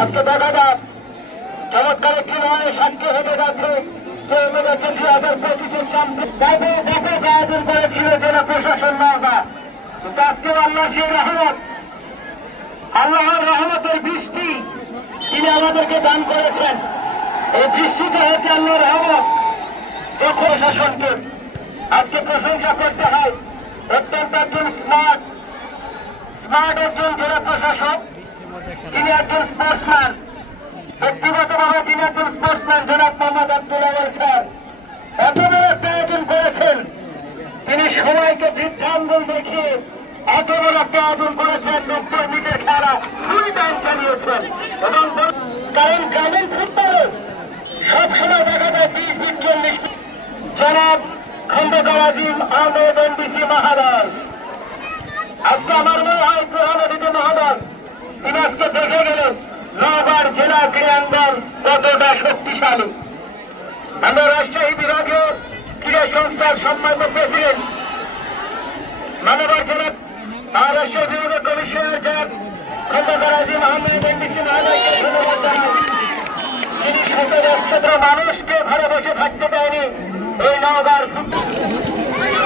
আজকে দেখা যাক চমৎকার একটি লড়াই সাক্ষী হতে যাচ্ছে দুই হাজার পঁচিশের চ্যাম্পিয়ন ব্যাপক ব্যাপক আয়োজন করেছিল জেলা প্রশাসন কিন্তু আজকে আল্লাহ সেই রহমত, আল্লাহর রহমতের বৃষ্টি তিনি আমাদেরকে দান করেছেন। এই বৃষ্টিটা হচ্ছে আল্লাহর রহমত আজকে প্রশংসা করতে হয়, অত্যন্ত একজন স্মার্ট স্মার্ট একজন জেলা প্রশাসক। তিনি একজন স্পোর্টসম্যান ব্যক্তিগতভাবে তিনি একজন স্পোর্টসম্যান জনাব মোহাম্মদ আব্দুল স্যার। এত বড় একটা আয়োজন করেছেন। তিনি সবাইকে দেখিয়ে এত বড় একটা আয়োজন করেছেন নব্বই মিনিটের খেলা দুই টাইম চালিয়েছেন। দেখা যায় বিশ মিনিট, চল্লিশ জনাব খন্দকার আজিম আহমেদ মহাদয় আজকে আমার মনে হয় প্রধান অতিথি আজকে দেখে গেলেন নগর জেলা ক্রীড়াঙ্গন কতটা শক্তিশালী। আমরা রাজশাহী বিভাগীয় ক্রীড়া সংস্থার সম্মানিত প্রেসিডেন্ট আর বিভাগীয় কমিশনার জনাব খন্দকার আজিম আহমেদ মানুষকে ঘরে বসে থাকতে দেয়নি, এই নওগাঁর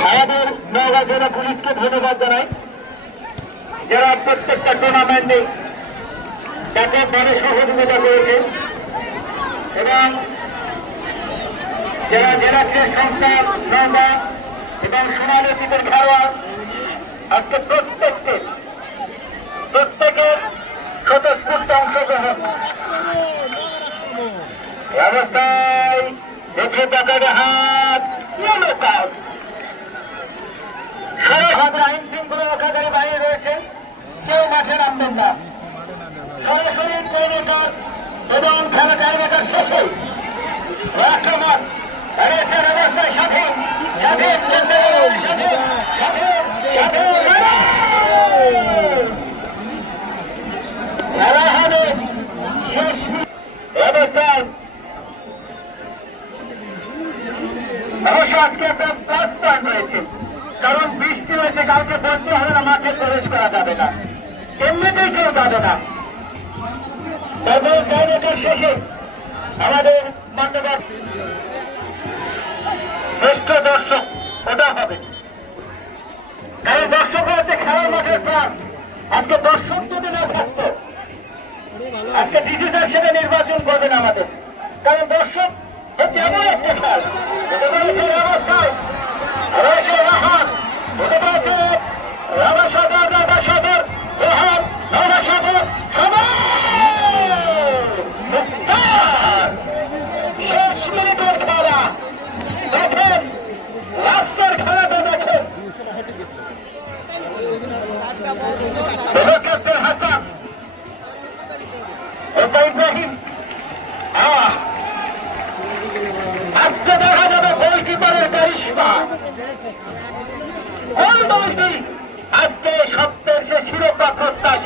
আমাদের নওগাঁ জেলা পুলিশকে ধন্যবাদ জানাই। যারা প্রত্যেকটা টুর্নামেন্টে ব্যাপকভাবে সহযোগিতা করেছে এবং যারা জেলা ক্রীড়া সংস্থা নওগাঁ এবং সোনালী দ্বীপের খেলোয়াড় আজকে প্রত্যেককে প্রত্যেকের স্বতঃস্ফূর্ত অংশগ্রহণ। ব্যবসায় টাকা হাত নমস্কার আমাদের আইন শৃঙ্খলা রক্ষাকারী বাহিনী রয়েছে কেউ মাঠে নামবেন না সরাসরি কর্মকার এবং খেলা টাইমেকার শেষে আক্রমণ রয়েছেন অবস্থায় স্বাধীন স্বাধীন স্বাধীন স্বাধীন স্বাধীন খেলা হবে শেষ এই অবস্থায় অবশ্য আজকে একটা প্লাস পয়েন্ট রয়েছে কারণ বৃষ্টি হয়েছে কাউকে বলতে হবে না মাঠে প্রবেশ করা যাবে না। এমনিতেই কেউ যাবে না। আজকে দর্শক আজকে নির্বাচন করবেন আমাদের। কারণ দর্শক হচ্ছে এমন একটা খেল। পারছে রামাসাই রয়েছে রাহান হতে Well,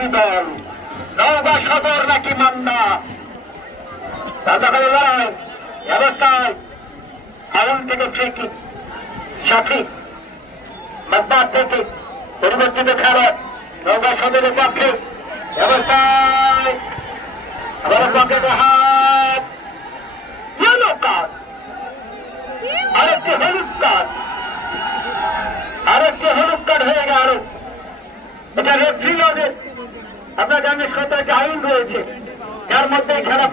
প্রত্যাশী দল নওগাঁ সদর নাকি মান্না রাজাকার রায় ব্যবস্থায় কার্ড। আরেকটি হলুদ কার্ড হয়ে গেল। এটা রেফ্রি লজের আপনার জানেন সরকার যে আইন রয়েছে। যার মধ্যে খেলা